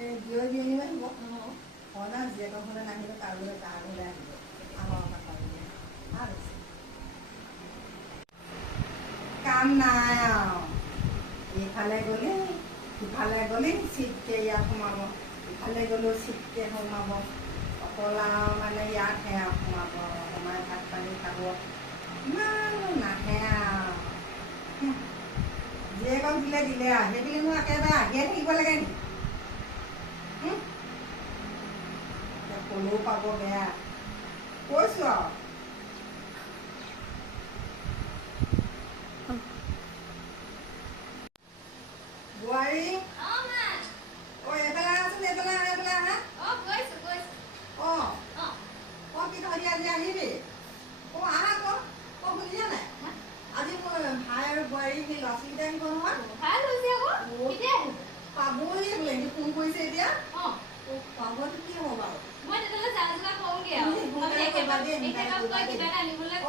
জীয় জীয়নী আহিব সদা জীয়েকৰ ঘৰলৈ নাহিলে কাৰোলৈ তাৰ ঘৰলৈ আহিব আমাৰ কাৰোলৈ ভাল হৈছে কাম নাই আৰু এইফালে গ'লে সিফালে গ'লে চিটকৈ ইয়াত সোমাব ইফালে গ'লেও চিটকৈ সোমাব অকল আৰু মানে ইয়াতহে আৰু সোমাব সোমাই ভাত পানী খাব ইমান নাহে আৰু জীয়েকক দিলে দিলে আৰু সেইবুলি মোৰ একেবাৰে আহিয়ে থাকিব লাগে নেকি ক'লেও পাব বেয়া কৈছোঁ আৰু বোৱাৰী অঁ এইফালে আছোন এইফালে আহা অঁ অঁ কি ধৰি আজি আহিবি অঁ আহা আকৌ অঁ শুনিছা নাই আজি মোৰ ভাই আৰু বোৱাৰী সেই ল'ৰা ছোৱালীকেইটা আহিব নহয় পাবহি বোলে সি ফোন কৰিছে এতিয়া পাবতো কি হ'ব বাৰু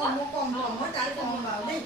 মই কম মই তাই কম বাৰু দেই